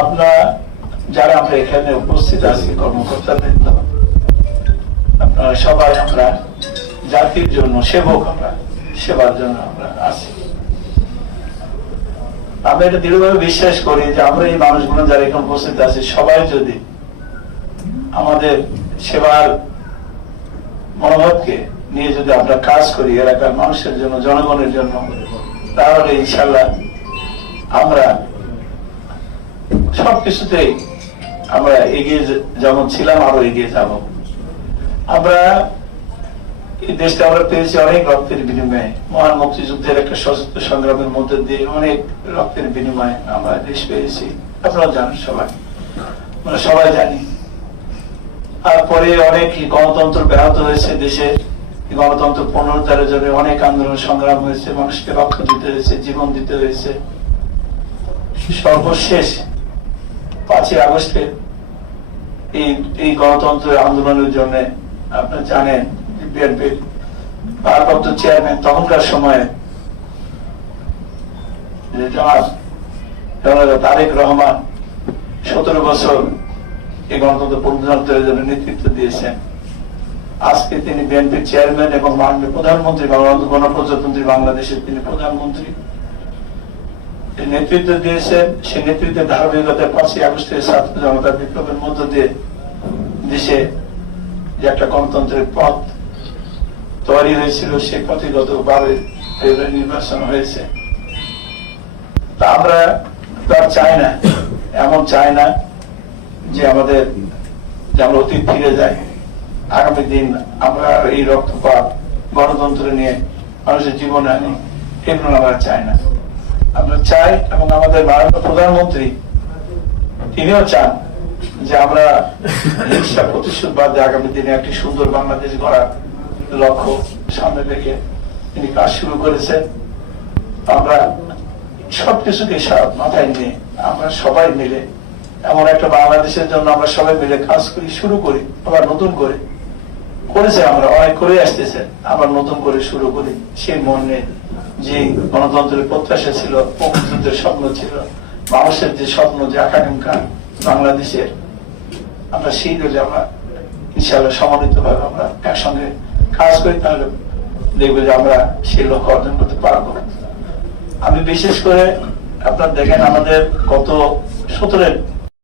আপনারা যারা আমরা এখানে উপস্থিত আছি কর্মকর্তাবৃন্দ, আপনারা সবাই আমরা জাতির জন্য সেবক, আমরা সেবার জন্য আমরা আছি। আমরা এটা দৃঢ়ভাবে বিশ্বাস করি যে আমরা এই মানুষগুলো যারা এখানে উপস্থিত আছি সবাই যদি আমাদের সেবার মনোভাবকে নিয়ে যদি আমরা কাজ করি এলাকার মানুষের জন্য, জনগণের জন্য, তাহলে ইনশাল্লাহ আমরা সবকিছুতেই আমরা এগিয়ে যেমন ছিলাম আরো এগিয়ে যাব। আমরা এই দেশটা আমরা পেয়েছি অনেক রক্তের বিনিময়ে, মহান মুক্তিযুদ্ধের একটা সশস্ত্র সংগ্রামের মধ্যে দিয়ে অনেক রক্তের বিনিময়ে আমরা দেশ পেয়েছি। আপনারা জানেন, সবাই আমরা সবাই জানি। তারপরে অনেক গণতন্ত্র ব্যাহত হয়েছে দেশে, গণতন্ত্র পুনরুদ্ধারের জন্য অনেক আন্দোলন সংগ্রাম হয়েছে, মানুষকে রক্ত দিতে হয়েছে, জীবন দিতে হয়েছে। সর্বশেষ 5ই আগস্টে এই গণতন্ত্রের আন্দোলনের জন্য আপনারা জানেন বিএনপির ভারপ্রাপ্ত চেয়ারম্যান তখনকার সময়ে তারেক রহমান 17 বছর এই গণতন্ত্র পুনরুদ্ধারের জন্য নেতৃত্ব দিয়েছেন। আজকে তিনি বিএনপির চেয়ারম্যান এবং মাননীয় প্রধানমন্ত্রী, গণপ্রজাতন্ত্রী বাংলাদেশের তিনি প্রধানমন্ত্রী নেতৃত্ব দিয়েছেন। সেই নেতৃত্বের ধারাবাহিকতায় 5ই আগস্টের ছাত্র জনতা বিপ্লবের মধ্য দিয়ে দেশে যে একটা গণতন্ত্রের পথ তৈরি হয়েছিল, সেই পথে গত 12 ফেব্রুয়ারি নির্বাচন হয়েছে। তা আমরা তার চাই না, এমন চাই না যে আমাদের যেমন অতীত ফিরে যায়। আগামী দিন আমরা এই রক্তপাত গণতন্ত্র নিয়ে মানুষের জীবন আনি, এগুলো আমরা চাই না। আমরা চাই, এবং আমাদের মাননীয় প্রধানমন্ত্রী তিনিও চান যে আমরা হিংসা প্রতিশোধ বাদে আগামী দিনে একটি সুন্দর বাংলাদেশ গড়ার লক্ষ্য সামনে রেখে তিনি কাজ শুরু করেছেন। আমরা সবকিছুকে মাথায় নিয়ে আমরা সবাই মিলে এমন একটা বাংলাদেশের জন্য আমরা সবাই মিলে কাজ করি, শুরু করি, আবার নতুন করে করেছে, আমরা অনেক করে আসতেছে, আবার নতুন করে শুরু করি। সেই মনে যে গণতন্ত্রের প্রত্যাশা ছিল, মুক্তিযুদ্ধের স্বপ্ন ছিল, মানুষের যে স্বপ্ন, যে আকাঙ্ক্ষা বাংলাদেশের, আমরা সেই যদি আমরা ইনশাআল্লাহ সম্মিলিত ভাবে আমরা একসঙ্গে কাজ করি, তাহলে দেখবো যে আমরা সেই লক্ষ্য অর্জন করতে পারবো। আমি বিশেষ করে আপনারা দেখেন আমাদের গত 17